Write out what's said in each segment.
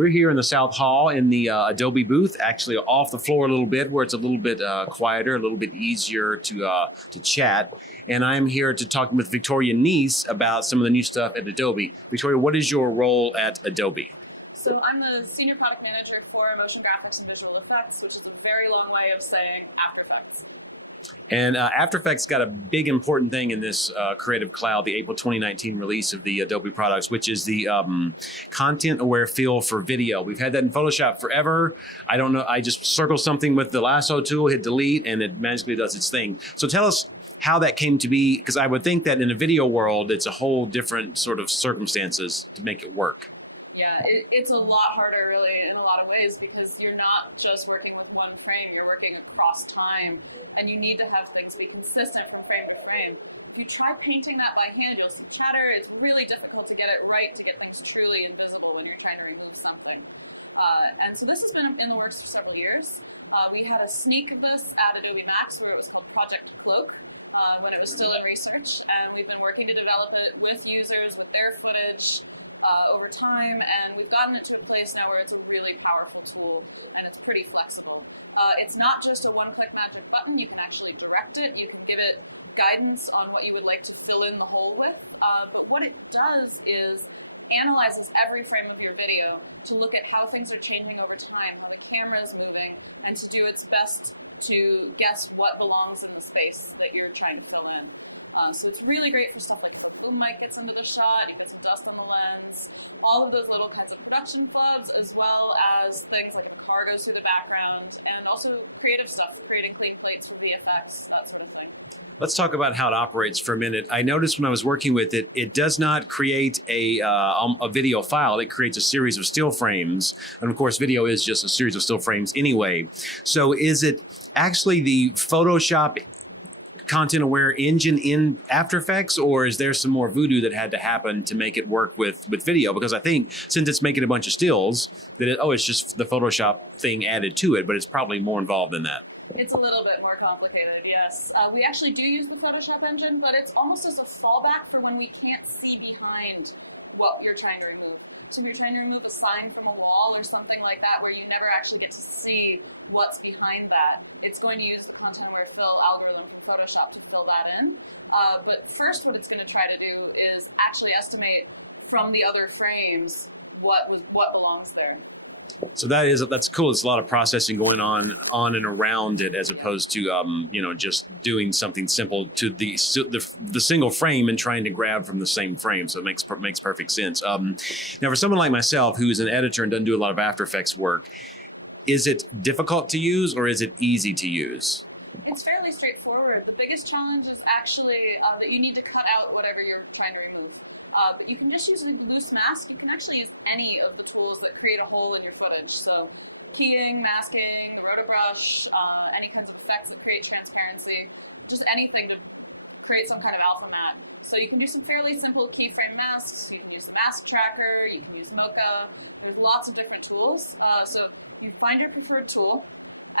We're here in the South Hall in the Adobe booth, actually off the floor a little bit, where it's a little bit quieter, a little bit easier to chat. And I'm here to talk with Victoria Neese about some of the new stuff at Adobe. Victoria, what is your role at Adobe? So I'm the Senior Product Manager for Motion Graphics and Visual Effects, which is a very long way of saying After Effects. And After Effects got a big important thing in this Creative Cloud, the April 2019 release of the Adobe products, which is the content-aware feel for video. We've had that in Photoshop forever. I don't know, I just circle something with the lasso tool, hit delete, and it magically does its thing. So tell us how that came to be, because I would think that in a video world, it's a whole different sort of circumstances to make it work. Yeah, it's a lot harder really in a lot of ways because you're not just working with one frame, you're working across time and you need to have things be consistent from frame to frame. If you try painting that by hand, you'll see chatter. It's really difficult to get it right, to get things truly invisible when you're trying to remove something. And so this has been in the works for several years. We had a sneak of this at Adobe Max where it was called Project Cloak, but it was still in research. And we've been working to develop it with users, with their footage, over time, and we've gotten it to a place now where it's a really powerful tool and it's pretty flexible. It's not just a one-click magic button. You can actually direct it. You can give it guidance on what you would like to fill in the hole with. But what it does is analyzes every frame of your video to look at how things are changing over time, how the camera is moving, and to do its best to guess what belongs in the space that you're trying to fill in. So it's really great for stuff like boom mic gets into the shot, you get some dust on the lens, all of those little kinds of production flubs, as well as things like the car goes through the background, and also creative stuff, creating clean plates with VFX, that sort of thing. Let's talk about how it operates for a minute. I noticed when I was working with it, it does not create a video file. It creates a series of still frames. And of course, video is just a series of still frames anyway. So is it actually the Photoshop content-aware engine in After Effects, or is there some more voodoo that had to happen to make it work with video? Because I think since it's making a bunch of stills, that it's just the Photoshop thing added to it, but it's probably more involved than that. It's a little bit more complicated, yes. We actually do use the Photoshop engine, but it's almost as a fallback for when we can't see behind what you're trying to remove. So if you're trying to remove a sign from a wall or something like that where you never actually get to see what's behind that, it's going to use the content-aware fill algorithm from Photoshop to fill that in. But first what it's going to try to do is actually estimate from the other frames what belongs there. So that's cool. It's a lot of processing going on and around it, as opposed to just doing something simple to the single frame and trying to grab from the same frame. So it makes perfect sense. Now, for someone like myself who's an editor and doesn't do a lot of After Effects work, is it difficult to use or is it easy to use? It's fairly straightforward. The biggest challenge is actually that you need to cut out whatever you're trying to remove. But you can just use a loose mask. You can actually use any of the tools that create a hole in your footage. So keying, masking, rotobrush, any kinds of effects that create transparency, just anything to create some kind of alpha matte. So you can do some fairly simple keyframe masks. You can use Mask Tracker, you can use Mocha. There's lots of different tools. So you find your preferred tool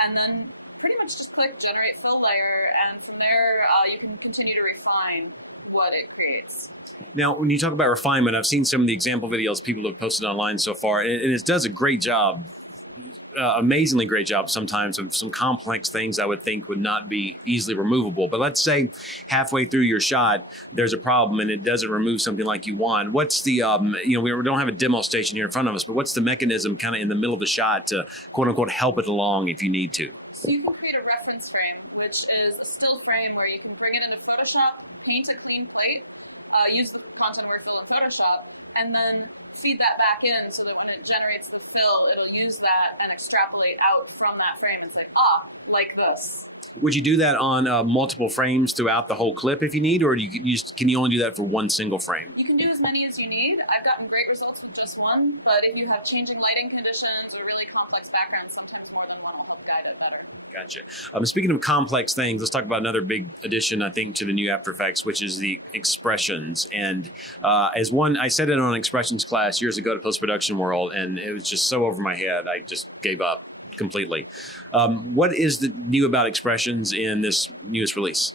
and then pretty much just click Generate Fill Layer, and from there you can continue to refine what it creates. Now, when you talk about refinement, I've seen some of the example videos people have posted online so far, and it does a great job, amazingly great job sometimes of some complex things I would think would not be easily removable. But let's say halfway through your shot, there's a problem and it doesn't remove something like you want. What's the, we don't have a demo station here in front of us, but what's the mechanism kind of in the middle of the shot to quote unquote help it along if you need to? So you can create a reference frame, which is a still frame where you can bring it into Photoshop, paint a clean plate, use the content-aware fill in Photoshop, and then feed that back in so that when it generates the fill, it'll use that and extrapolate out from that frame and say, like this. Would you do that on multiple frames throughout the whole clip if you need, or can you only do that for one single frame? You can do as many as you need. I've gotten great results with just one, but if you have changing lighting conditions or really complex backgrounds, sometimes more than one will help guide it better. Gotcha. Speaking of complex things, let's talk about another big addition, I think, to the new After Effects, which is the expressions. And I said it on an expressions class years ago to Post-Production World, and it was just so over my head, I just gave up completely. What is the new about expressions in this newest release?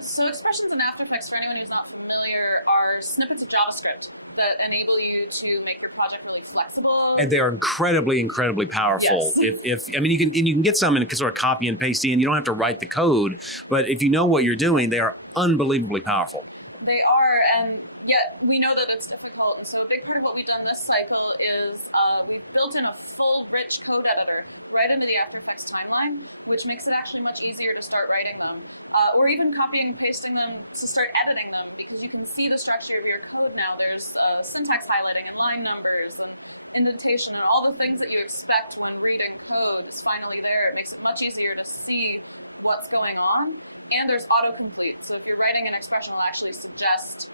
So expressions in After Effects, for anyone who's not familiar, are snippets of JavaScript that enable you to make your project really flexible. And they are incredibly, incredibly powerful. Yes. If I mean, you can get some and sort of copy and paste in. You don't have to write the code, but if you know what you're doing, they are unbelievably powerful. They are, and yet we know that it's difficult. So a big part of what we've done this cycle is we've built in a full, rich code editor right into the After Effects timeline, which makes it actually much easier to start writing them, or even copying and pasting them to start editing them, because you can see the structure of your code now. There's syntax highlighting and line numbers and indentation and all the things that you expect when reading code is finally there. It makes it much easier to see what's going on. And there's autocomplete. So if you're writing an expression, it'll actually suggest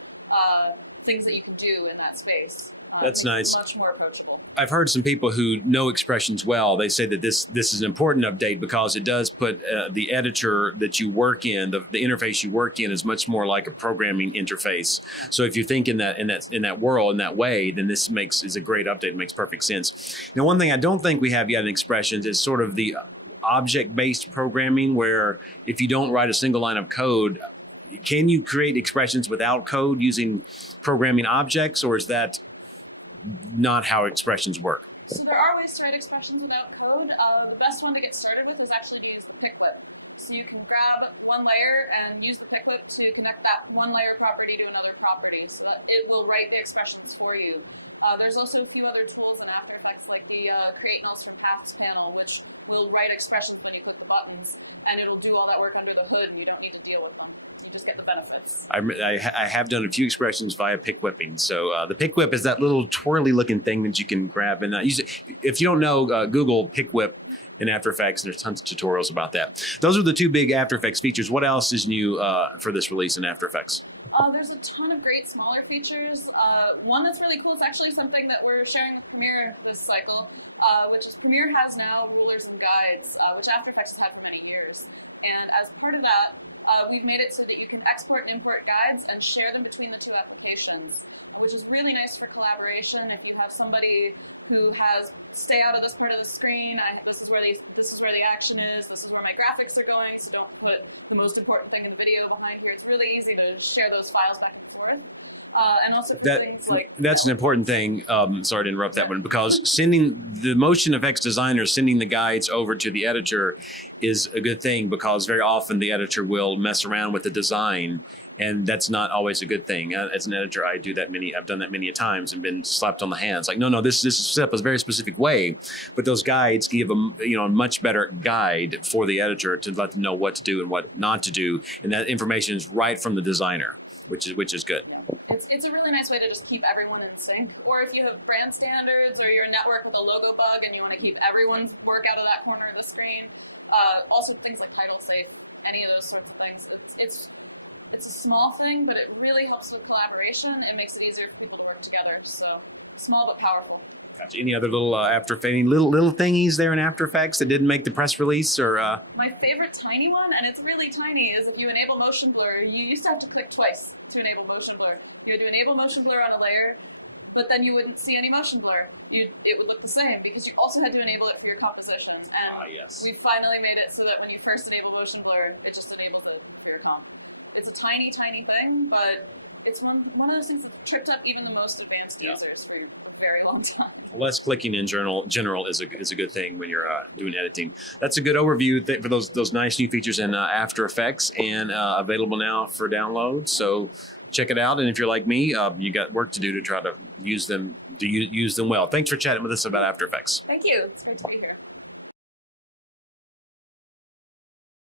things that you can do in that space. That's nice. Much more approachable. I've heard some people who know expressions well. They say that this is an important update because it does put the editor that you work in, the interface you work in, is much more like a programming interface. So if you think in that world in that way, then this is a great update. It makes perfect sense. Now, one thing I don't think we have yet in expressions is sort of the object-based programming, where if you don't write a single line of code, can you create expressions without code using programming objects, or is that not how expressions work? So there are ways to write expressions without code. The best one to get started with is actually to use the pick whip. So you can grab one layer and use the pick whip to connect that one layer property to another property, so that it will write the expressions for you. There's also a few other tools in After Effects, like the Create and Illustrate Paths panel, which will write expressions when you click the buttons, and it'll do all that work under the hood. You don't need to deal with them. You just get the benefits. I have done a few expressions via pick whipping. So the pick whip is that little twirly looking thing that you can grab and use it. If you don't know, Google pick whip in After Effects, and there's tons of tutorials about that. Those are the two big After Effects features. What else is new for this release in After Effects? There's a ton of great smaller features. One that's really cool is actually something that we're sharing with Premiere this cycle, which is Premiere has now rulers and guides, which After Effects has had for many years. And as part of that, we've made it so that you can export and import guides and share them between the two applications, which is really nice for collaboration. If you have somebody who has, stay out of this part of the screen, this is where the action is, this is where my graphics are going, so don't put the most important thing in video behind here. It's really easy to share those files back and forth. And also things like... That's an important thing. Sorry to interrupt that one, because sending the motion effects designer, sending the guides over to the editor is a good thing, because very often the editor will mess around with the design, and that's not always a good thing. As an editor, I've done that many a times and been slapped on the hands. Like, no, this is set up a very specific way, but those guides give them, a much better guide for the editor to let them know what to do and what not to do, and that information is right from the designer, which is good. It's a really nice way to just keep everyone in sync. Or if you have brand standards, or you're a network with a logo bug and you want to keep everyone's work out of that corner of the screen. Also things like title safe, any of those sorts of things. It's a small thing, but it really helps with collaboration. It makes it easier for people to work together. So small but powerful. Gotcha. Any other little little thingies there in After Effects that didn't make the press release, or? My favorite tiny one, and it's really tiny, is if you enable motion blur. You used to have to click twice to enable motion blur. You would enable motion blur on a layer, but then you wouldn't see any motion blur. It would look the same, because you also had to enable it for your compositions. And yes. we finally made it so that when you first enable motion blur, it just enables it for your comp. It's a tiny, tiny thing, but it's one of those things that tripped up even the most advanced users for a very long time. Less clicking in general is a good thing when you're doing editing. That's a good overview for those nice new features in After Effects, and available now for download. So check it out. And if you're like me, you got work to do to try to use them well. Thanks for chatting with us about After Effects. Thank you. It's great to be here.